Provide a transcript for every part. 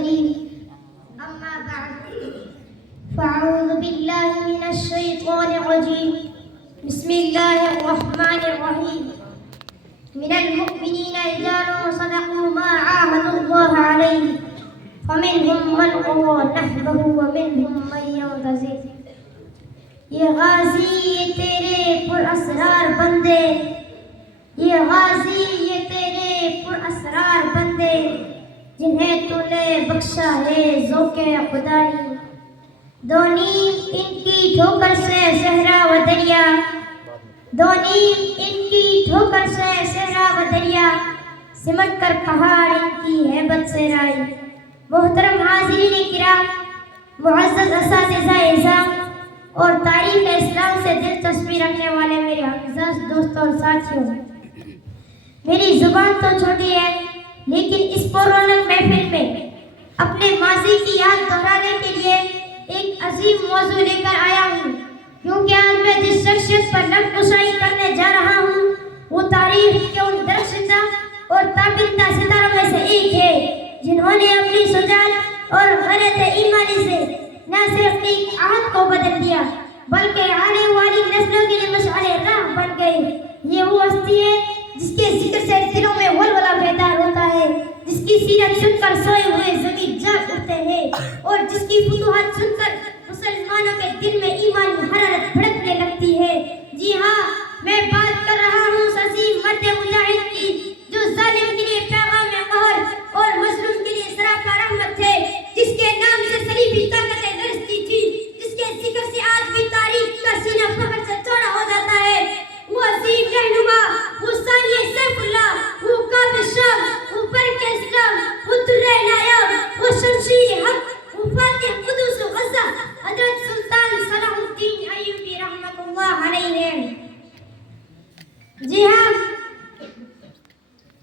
الكريم أما بعد فأعوذ بالله من الشيطان الرجيم بسم الله الرحمن الرحيم من المؤمنين رجال صدقوا ما عاهدوا الله عليه فمنهم من قضى نحبه ومنهم من ينتظر. یہ غازی یہ تیرے پر اسرار بندے، یہ غازی یہ تیرے پر اسرار بندے جنہیں تو نے بخشا ہے ذوق خدائی. دو نیم ان کی ٹھوکر سے صحرا و دریا، دو نیم ان کی ٹھوکر سے صحرا و دریا، سمٹ کر پہاڑ ان کی ہیبت سے رائی. محترم حاضرین کرام، معزز اساتذہ اعزام اور تاریخ اسلام سے دلچسپی رکھنے والے میرے عزیز دوستوں اور ساتھیوں، میری زبان تو چھوٹی ہے لیکن اس پررونق محفل میں اپنے ماضی کی یاد دہرانے کے لیے ایک عظیم موضوع لے کر آیا ہوں، کیونکہ آج میں جس شخصیت پر نقد کشائی کرنے جا رہا ہوں وہ تاریخ کے ان درخشندہ اور تابندہ ستاروں میں سے ایک ہے جنہوں نے اپنی شجاعت اور غیرت ایمانی سے نہ صرف ایک عہد کو بدل دیا بلکہ آنے والی نسلوں کے لیے مشعل راہ بن گئے. یہ وہ ہستی ہے جس کے ذکر سے دلوں میں ولولہ بیدار ہوتا ہے، جس کی سیرت سن کر سوئے ہوئے زمین جاگ اٹھتے ہیں اور جس کی فتوحات سن کر مسلمانوں کے دل میں ایمان حرارت بھڑکنے لگتی ہے. جی ہاں، میں بات کر رہا ہوں اس عظیم مرد مجاہد کی جو ظالم کے لیے پیغام قہر اور مظلوم کے لیے سراپا رحمت تھے، جس کے نام سے صلیبی طاقتیں لرزتی تھی، جس کے ذکر سے آج بھی تاریخ کا سینہ فخر سے چوڑا ہو جاتا ہے. وہ عظیم رہنما، وہ ثانی سیف اللہ، وہ کعب شام، وہ برق اسلام، وہ درہ نایاب، وہ شمشیر حق، وہ فاتح قدس و غزہ، حضرت سلطان صلاح الدین ایوبی رحمۃ اللہ علیہ. جی ہاں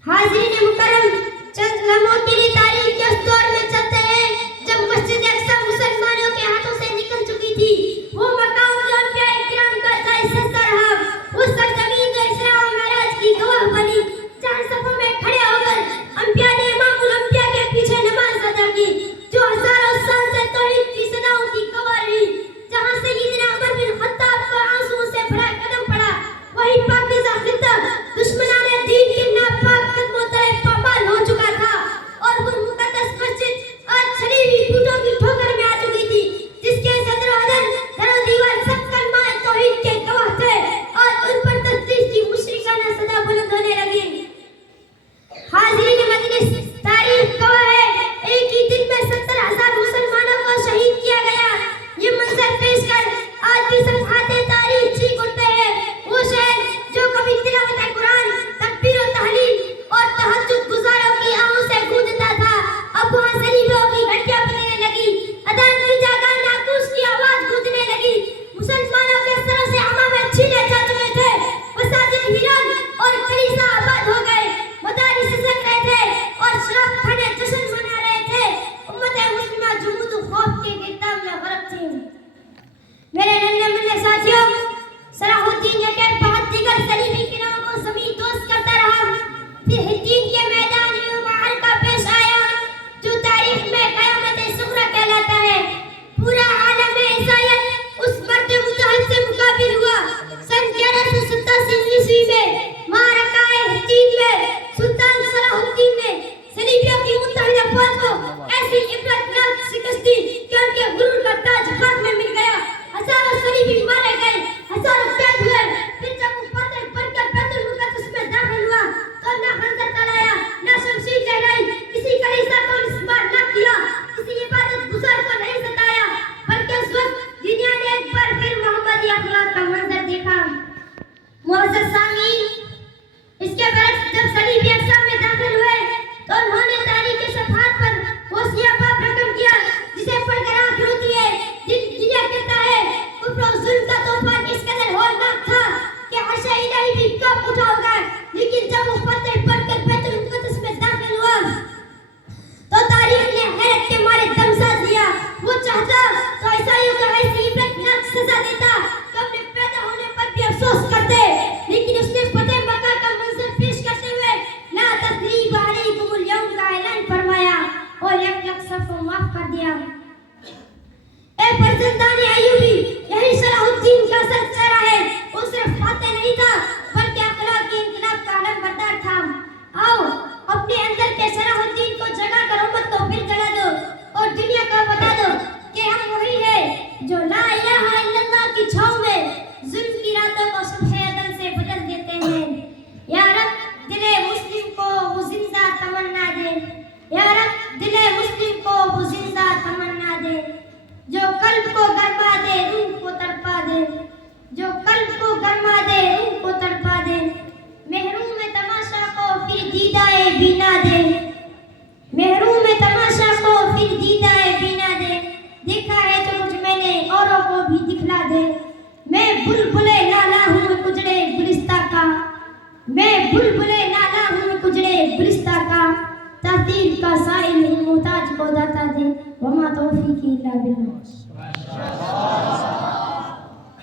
حاضرین مکرم، چند لمحوں کے لیے تاریخ کے اس دور میں چلتے ہیں جب مسجد اقصی مسلمانوں کے ہاتھوں سے نکل چکی تھی. وہ مقام جو انبیاء کرام کا جائے سجدہ رہا، وہ سرزمین جو اسراء و معراج کی گواہ بنی، جہاں صفوں میں کھڑے ہو کر انبیاء نے امام الانبیاء کے پیچھے نماز ادا کی، جو ہزاروں سال سے توحید کی صداؤں کی گواہ رہی، جہاں سیدنا عمر بن خطاب کو آنسوؤں سے بھرا قدم پڑا. وہی پاکیزہ خطہ دشمنان دین کے ناپاک قدموں تلے پامال ہو چکا تھا اور اور یک یک سب کو معاف کر دیا۔ اے فرزندان ایوبی، یہی صلاح الدین کا اصل چہرہ ہے۔ وہ صرف فاتح نہیں تھا بلکہ اخلاق کی انقلاب کا علم بردار تھا۔ آؤ اپنے اندر کے صلاح الدین کو جگا کر امت کو پھر جلا دو اور دنیا کو بتا دو کہ ہم وہی ہیں جو لا الہ الا اللہ کی چھاؤں میں ظلم کی راتوں کو صبح عدل سے بدل دیتے ہیں۔ یا رب دل مسلم کو وہ زندہ تمنا دے، یا رب دل مسلم کو وہ زندہ تمنا دے، جو قلب کو گرما دے روح کو تڑپا دے، جو قلب کو گرما دے روح کو تڑپا دے۔ محروم تماشا کو پھر دیدائے بینا دے، محروم تماشا کو پھر دیدائے بینا دے۔ دیکھا ہے تو مجھ میں نے اوروں کو بھی دکھلا دے۔ میں بلبلے لالا ہوں کجڑے گلستہ کا، میں بلبلے لالا ہوں کجڑے گلستہ کا، تحقیق کا سائل محتاج کو داتا دے۔ وما توفیقی الا باللہ۔